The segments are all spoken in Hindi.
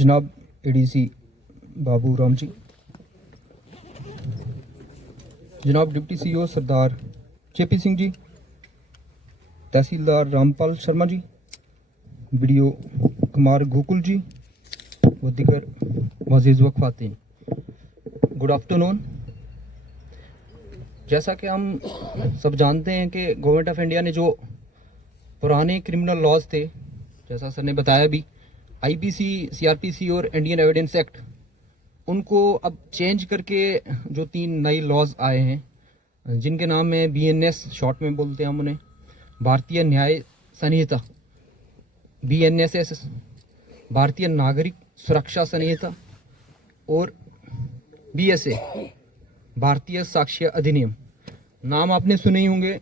जनाब एडीसी बाबू राम जी, जनाब डिप्टी सीईओ सरदार जेपी सिंह जी, तहसीलदार रामपाल शर्मा जी, वीडियो कुमार गोकुल जी व दिगर मजीज व ख्वातीन, गुड आफ्टरनून। जैसा कि हम सब जानते हैं कि गवर्नमेंट ऑफ इंडिया ने जो पुराने क्रिमिनल लॉज थे, जैसा सर ने बताया भी, आईपीसी, सीआरपीसी और इंडियन एविडेंस एक्ट, उनको अब चेंज करके जो 3 नए लॉज आए हैं जिनके नाम है बीएनएस, शॉर्ट में बोलते हैं हम उन्हें, भारतीय न्याय संहिता बीएनएसएस, भारतीय नागरिक सुरक्षा संहिता और बीएसए, भारतीय साक्ष्य अधिनियम। नाम आपने सुने ही होंगे।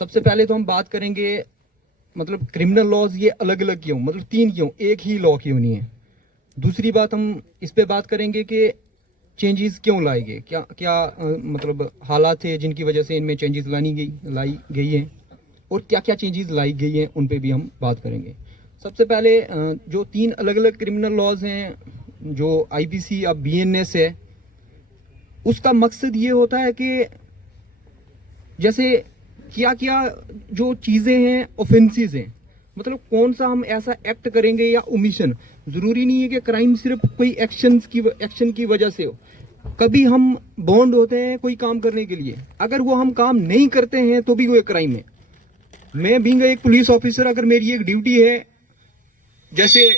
सबसे पहले तो हम बात करेंगे मतलब क्रिमिनल लॉज ये अलग अलग क्यों, मतलब 3 क्यों, एक ही लॉ क्यों नहीं है। दूसरी बात हम इस पे बात करेंगे कि चेंजेस क्यों लाए गए, क्या मतलब हालात थे जिनकी वजह से इनमें चेंजेस लाई गई हैं, और क्या क्या चेंजेस लाई गई हैं उन पे भी हम बात करेंगे। सबसे पहले जो 3 अलग अलग क्रिमिनल लॉज हैं, जो आईपीसी अब बीएनएस है, उसका मकसद ये होता है कि जैसे क्या क्या जो चीज़ें हैं ऑफेंसेस हैं, मतलब कौन सा हम ऐसा एक्ट करेंगे या ओमिशन। ज़रूरी नहीं है कि क्राइम सिर्फ कोई एक्शन की वजह से हो। कभी हम बॉन्ड होते हैं कोई काम करने के लिए, अगर वो हम काम नहीं करते हैं तो भी वो एक क्राइम है। मैं बीइंग एक पुलिस ऑफिसर, अगर मेरी एक ड्यूटी है, जैसे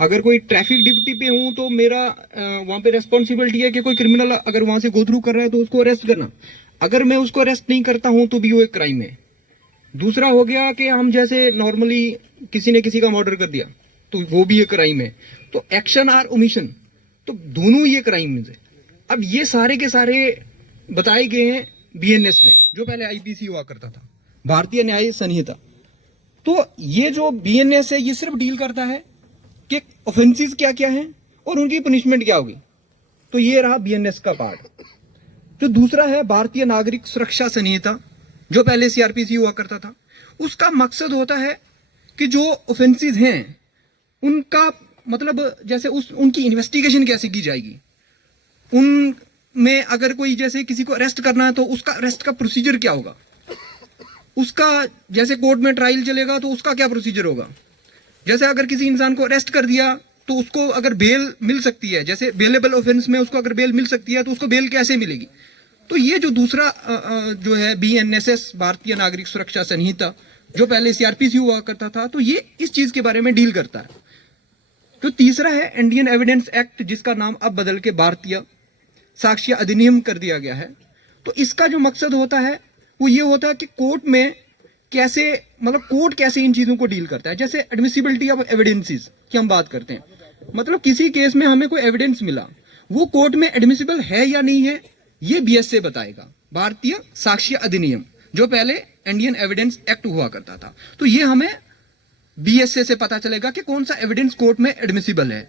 अगर कोई ट्रैफिक ड्यूटी पे हूं तो मेरा वहां पे रेस्पॉन्सिबिलिटी है कि कोई क्रिमिनल अगर वहां से गो थ्रू कर रहा है तो उसको अरेस्ट करना। अगर मैं उसको अरेस्ट नहीं करता हूं तो भी वो एक क्राइम है। दूसरा हो गया कि हम जैसे नॉर्मली किसी ने किसी का मर्डर कर दिया तो वो भी एक क्राइम है। तो एक्शन और ओमिशन, तो दोनों ये क्राइम है। अब ये सारे के सारे बताए गए हैं बीएनएस में, जो पहले आईपीसी हुआ करता था, भारतीय न्याय संहिता। तो ये जो बीएनएस है ये सिर्फ डील करता है कि ऑफेंसेस क्या क्या हैं और उनकी पनिशमेंट क्या होगी। तो ये रहा बीएनएस का पार्ट। जो दूसरा है भारतीय नागरिक सुरक्षा संहिता, जो पहले सीआरपीसी हुआ करता था, उसका मकसद होता है कि जो ऑफेंसेस हैं उनका मतलब जैसे उनकी इन्वेस्टिगेशन कैसे की जाएगी, उनमें अगर कोई जैसे किसी को अरेस्ट करना है तो उसका अरेस्ट का प्रोसीजर क्या होगा, उसका जैसे कोर्ट में ट्रायल चलेगा तो उसका क्या प्रोसीजर होगा। जैसे अगर किसी इंसान को अरेस्ट कर दिया तो उसको अगर बेल मिल सकती है, जैसे बेलेबल ऑफेंस में उसको अगर बेल मिल सकती है तो उसको बेल कैसे मिलेगी। तो ये जो दूसरा जो है बीएनएसएस, भारतीय नागरिक सुरक्षा संहिता, जो पहले सीआरपीसी हुआ करता था, तो ये इस चीज के बारे में डील करता है। जो तीसरा है इंडियन एविडेंस एक्ट, जिसका नाम अब बदल के भारतीय साक्ष्य अधिनियम कर दिया गया है। तो इसका जो मकसद होता है वो ये होता है कि कोर्ट में कैसे, मतलब कोर्ट कैसे इन चीजों को डील करता है। जैसे एडमिसिबिलिटी ऑफ एविडेंसेस की हम बात करते हैं, मतलब किसी केस में हमें कोई एविडेंस मिला, वो कोर्ट में एडमिसिबल है या नहीं है, ये बीएसए बताएगा, भारतीय साक्ष्य अधिनियम, जो पहले इंडियन एविडेंस एक्ट हुआ करता था। तो ये हमें बीएसए से पता चलेगा कि कौन सा एविडेंस कोर्ट में एडमिसिबल है।